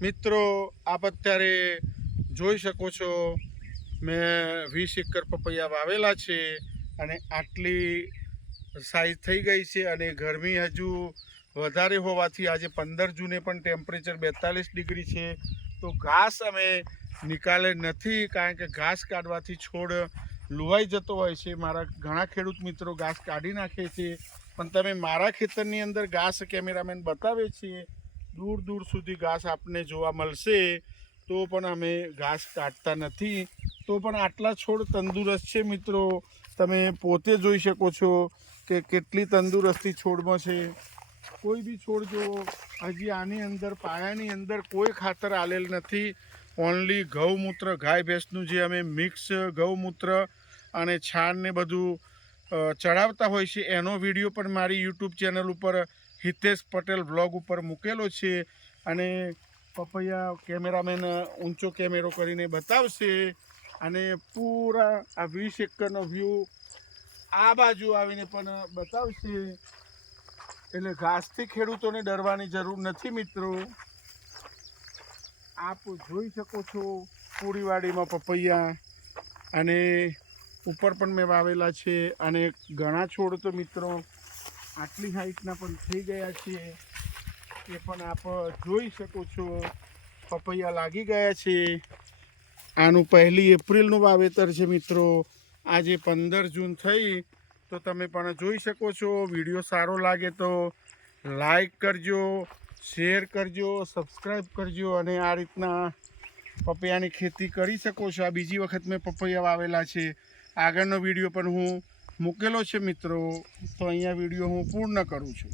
મિત્રો, આપ અત્યારે જોઈ શકો છો, મેં વીસ એકર પપૈયા વાવેલા છે અને આટલી સાઈઝ થઈ ગઈ છે અને ગરમી હજુ વધારે હોવાથી આજે પંદર જૂને પણ ટેમ્પરેચર બેતાલીસ ડિગ્રી છે. તો ઘાસ અમે નિકાલે નથી, કારણ કે ઘાસ કાઢવાથી છોડ લુવાઈ જતો હોય છે. મારા ઘણા ખેડૂત મિત્રો ઘાસ કાઢી નાખે છે. પણ તમે મારા ખેતરની અંદર ઘાસ કેમેરામેન બતાવે છે દૂર દૂર સુધી ઘાસ આપને જોવા મળશે, તો પણ અમે ઘાસ કાઢતા નથી. તો પણ આટલા છોડ તંદુરસ્ત છે મિત્રો. તમે પોતે જોઈ શકો છો કે કેટલી તંદુરસ્તી છોડમાં છે. કોઈ બી છોડ જો હજી આની અંદર, પાયાની અંદર કોઈ ખાતર આલેલ નથી. ઓનલી ગૌમૂત્ર, ગાય ભેંસનું જે અમે મિક્સ ગૌમૂત્ર અને છાણ ને બધું ચડાવતા હોય છે. એનો વીડિયો પણ મારી યુટ્યુબ ચેનલ ઉપર હિતેશ પટેલ બ્લોગ ઉપર મૂકેલો છે અને પપૈયા કેમેરામેન ઊંચો કેમેરો કરીને બતાવશે અને પૂરા આ વીસ એકરનો વ્યૂ આ બાજુ આવીને પણ બતાવશે. એટલે ઘાસથી ખેડૂતોને ડરવાની જરૂર નથી મિત્રો. આપ જોઈ શકો છો પૂરીવાડીમાં પપૈયા અને ઉપર પણ મેં વાવેલા છે અને ઘણા છોડ તો મિત્રો આટલી હાઇટના પણ થઈ ગયા છે એ પણ આપ જોઈ શકો છો. પપૈયા લાગી ગયા છે. આનું પહેલી એપ્રિલનું વાવેતર છે મિત્રો. આજે પંદર જૂન થઈ. તો તમે પણ જોઈ શકો છો. વીડિયો સારો લાગે તો લાઈક કરજો, શેર કરજો, સબસ્ક્રાઈબ કરજો અને આ રીતના પપૈયાની ખેતી કરી શકો છો. આ બીજી વખત મેં પપૈયા વાવેલા છે. આગળનો વીડિયો પણ હું મૂકેલો છે મિત્રો. તો અહીંયા વીડિયો હું પૂર્ણ કરું છું.